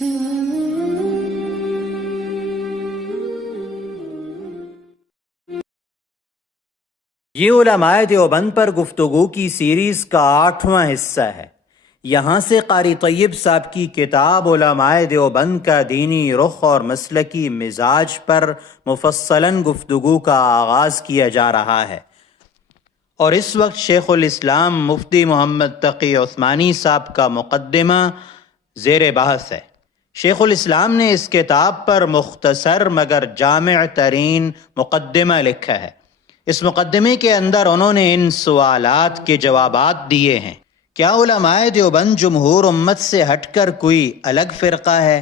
یہ علماء دیوبند پر گفتگو کی سیریز کا 8واں حصہ ہے۔ یہاں سے قاری طیب صاحب کی کتاب علماء دیوبند کا دینی رخ اور مسلکی مزاج پر مفصلاً گفتگو کا آغاز کیا جا رہا ہے، اور اس وقت شیخ الاسلام مفتی محمد تقی عثمانی صاحب کا مقدمہ زیر بحث ہے۔ شیخ الاسلام نے اس کتاب پر مختصر مگر جامع ترین مقدمہ لکھا ہے۔ اس مقدمے کے اندر انہوں نے ان سوالات کے جوابات دیے ہیں: کیا علماء دیوبند جمہور امت سے ہٹ کر کوئی الگ فرقہ ہے؟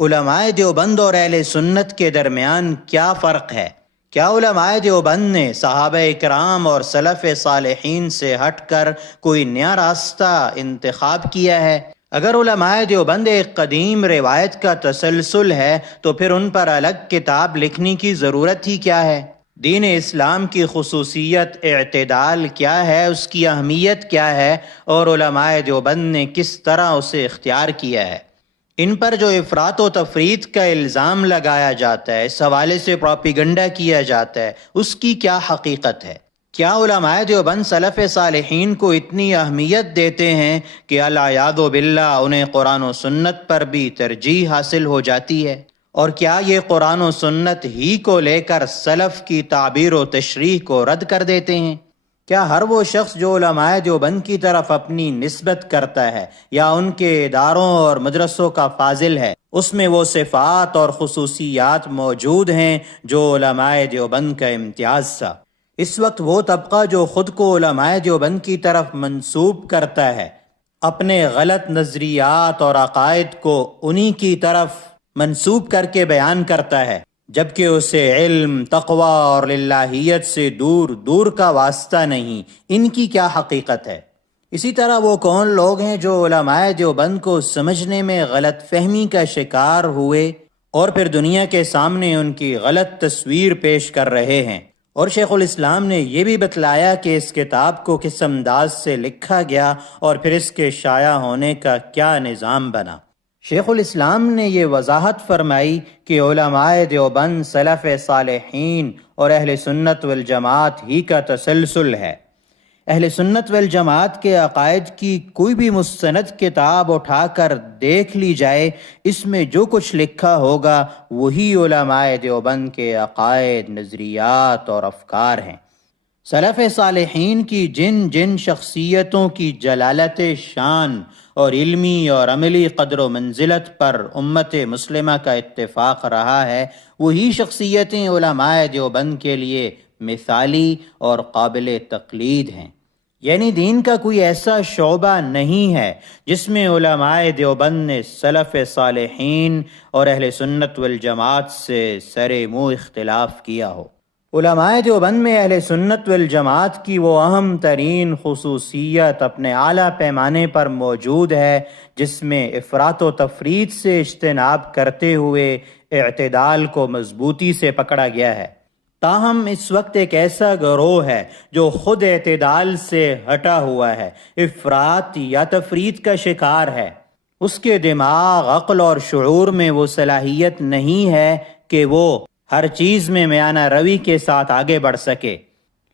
علماء دیوبند اور اہل سنت کے درمیان کیا فرق ہے؟ کیا علماء دیوبند نے صحابہ اکرام اور سلف صالحین سے ہٹ کر کوئی نیا راستہ انتخاب کیا ہے؟ اگر علماء دیوبند ایک قدیم روایت کا تسلسل ہے تو پھر ان پر الگ کتاب لکھنے کی ضرورت ہی کیا ہے؟ دین اسلام کی خصوصیت اعتدال کیا ہے، اس کی اہمیت کیا ہے، اور علماء دیوبند نے کس طرح اسے اختیار کیا ہے؟ ان پر جو افراط و تفریط کا الزام لگایا جاتا ہے، اس حوالے سے پروپیگنڈا کیا جاتا ہے، اس کی کیا حقیقت ہے؟ کیا علماء دیوبند سلف صالحین کو اتنی اہمیت دیتے ہیں کہ العیاذ باللہ انہیں قرآن و سنت پر بھی ترجیح حاصل ہو جاتی ہے؟ اور کیا یہ قرآن و سنت ہی کو لے کر سلف کی تعبیر و تشریح کو رد کر دیتے ہیں؟ کیا ہر وہ شخص جو علماء دیوبند کی طرف اپنی نسبت کرتا ہے یا ان کے اداروں اور مدرسوں کا فاضل ہے، اس میں وہ صفات اور خصوصیات موجود ہیں جو علماء دیوبند کا امتیاز تھا؟ اس وقت وہ طبقہ جو خود کو علماء دیوبند کی طرف منسوب کرتا ہے، اپنے غلط نظریات اور عقائد کو انہی کی طرف منسوب کر کے بیان کرتا ہے، جبکہ اسے علم، تقوی اور للہیت سے دور دور کا واسطہ نہیں۔ ان کی کیا حقیقت ہے؟ اسی طرح وہ کون لوگ ہیں جو علماء دیوبند کو سمجھنے میں غلط فہمی کا شکار ہوئے اور پھر دنیا کے سامنے ان کی غلط تصویر پیش کر رہے ہیں؟ اور شیخ الاسلام نے یہ بھی بتلایا کہ اس کتاب کو کس انداز سے لکھا گیا اور پھر اس کے شائع ہونے کا کیا نظام بنا۔ شیخ الاسلام نے یہ وضاحت فرمائی کہ علماء دیوبند سلف صالحین اور اہل سنت والجماعت ہی کا تسلسل ہے۔ اہل سنت والجماعت کے عقائد کی کوئی بھی مستند کتاب اٹھا کر دیکھ لی جائے، اس میں جو کچھ لکھا ہوگا وہی علماء دیوبند کے عقائد، نظریات اور افکار ہیں۔ سلف صالحین کی جن جن شخصیتوں کی جلالت شان اور علمی اور عملی قدر و منزلت پر امت مسلمہ کا اتفاق رہا ہے، وہی شخصیتیں علماء دیوبند کے لیے مثالی اور قابل تقلید ہیں۔ یعنی دین کا کوئی ایسا شعبہ نہیں ہے جس میں علماء دیوبند نے سلف صالحین اور اہل سنت والجماعت سے سر منہ اختلاف کیا ہو۔ علماء دیوبند میں اہل سنت والجماعت کی وہ اہم ترین خصوصیت اپنے اعلیٰ پیمانے پر موجود ہے، جس میں افراط و تفریط سے اجتناب کرتے ہوئے اعتدال کو مضبوطی سے پکڑا گیا ہے۔ تاہم اس وقت ایک ایسا گروہ ہے جو خود اعتدال سے ہٹا ہوا ہے، افراط یا تفریط کا شکار ہے۔ اس کے دماغ، عقل اور شعور میں وہ صلاحیت نہیں ہے کہ وہ ہر چیز میں میانہ روی کے ساتھ آگے بڑھ سکے،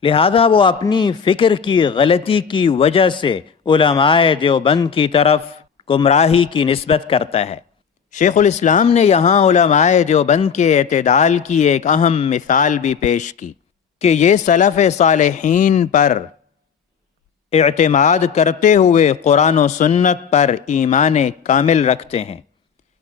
لہذا وہ اپنی فکر کی غلطی کی وجہ سے علماء دیوبند کی طرف گمراہی کی نسبت کرتا ہے۔ شیخ الاسلام نے یہاں علماء دیوبند کے اعتدال کی ایک اہم مثال بھی پیش کی کہ یہ سلف صالحین پر اعتماد کرتے ہوئے قرآن و سنت پر ایمان کامل رکھتے ہیں،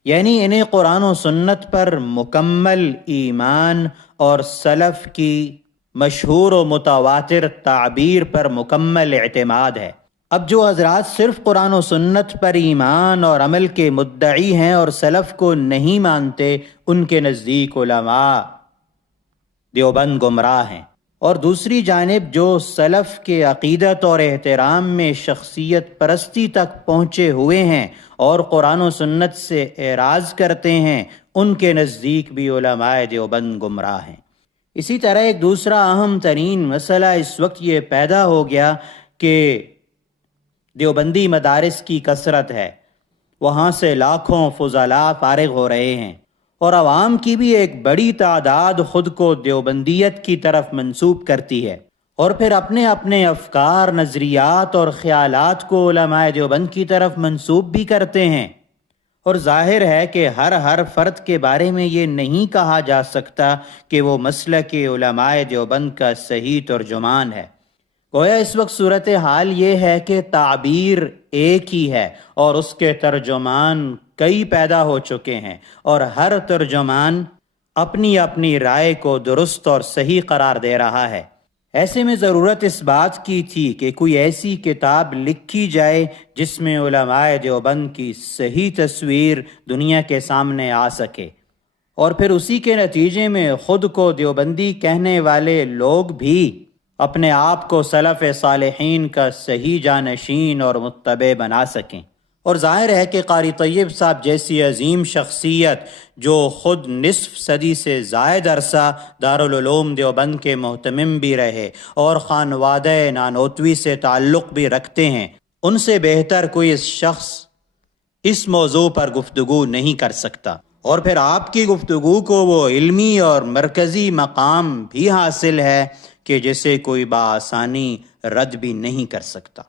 یعنی انہیں قرآن و سنت پر مکمل ایمان اور سلف کی مشہور و متواتر تعبیر پر مکمل اعتماد ہے۔ اب جو حضرات صرف قرآن و سنت پر ایمان اور عمل کے مدعی ہیں اور سلف کو نہیں مانتے، ان کے نزدیک علماء دیوبند گمراہ ہیں، اور دوسری جانب جو سلف کے عقیدت اور احترام میں شخصیت پرستی تک پہنچے ہوئے ہیں اور قرآن و سنت سے اعراض کرتے ہیں، ان کے نزدیک بھی علماء دیوبند گمراہ ہیں۔ اسی طرح ایک دوسرا اہم ترین مسئلہ اس وقت یہ پیدا ہو گیا کہ دیوبندی مدارس کی کثرت ہے، وہاں سے لاکھوں فضلاء فارغ ہو رہے ہیں، اور عوام کی بھی ایک بڑی تعداد خود کو دیوبندیت کی طرف منسوب کرتی ہے، اور پھر اپنے اپنے افکار، نظریات اور خیالات کو علماء دیوبند کی طرف منسوب بھی کرتے ہیں۔ اور ظاہر ہے کہ ہر فرد کے بارے میں یہ نہیں کہا جا سکتا کہ وہ مسلک علماء دیوبند کا صحیح ترجمان ہے۔ گویا اس وقت صورتحال یہ ہے کہ تعبیر ایک ہی ہے اور اس کے ترجمان کئی پیدا ہو چکے ہیں، اور ہر ترجمان اپنی اپنی رائے کو درست اور صحیح قرار دے رہا ہے۔ ایسے میں ضرورت اس بات کی تھی کہ کوئی ایسی کتاب لکھی جائے جس میں علماء دیوبند کی صحیح تصویر دنیا کے سامنے آ سکے، اور پھر اسی کے نتیجے میں خود کو دیوبندی کہنے والے لوگ بھی اپنے آپ کو سلف صالحین کا صحیح جانشین اور متبع بنا سکیں۔ اور ظاہر ہے کہ قاری طیب صاحب جیسی عظیم شخصیت جو خود نصف صدی سے زائد عرصہ دارالعلوم دیوبند کے محتمم بھی رہے اور خانوادہ نانوتوی سے تعلق بھی رکھتے ہیں، ان سے بہتر کوئی شخص اس موضوع پر گفتگو نہیں کر سکتا، اور پھر آپ کی گفتگو کو وہ علمی اور مرکزی مقام بھی حاصل ہے کہ جسے کوئی بآسانی رد بھی نہیں کر سکتا۔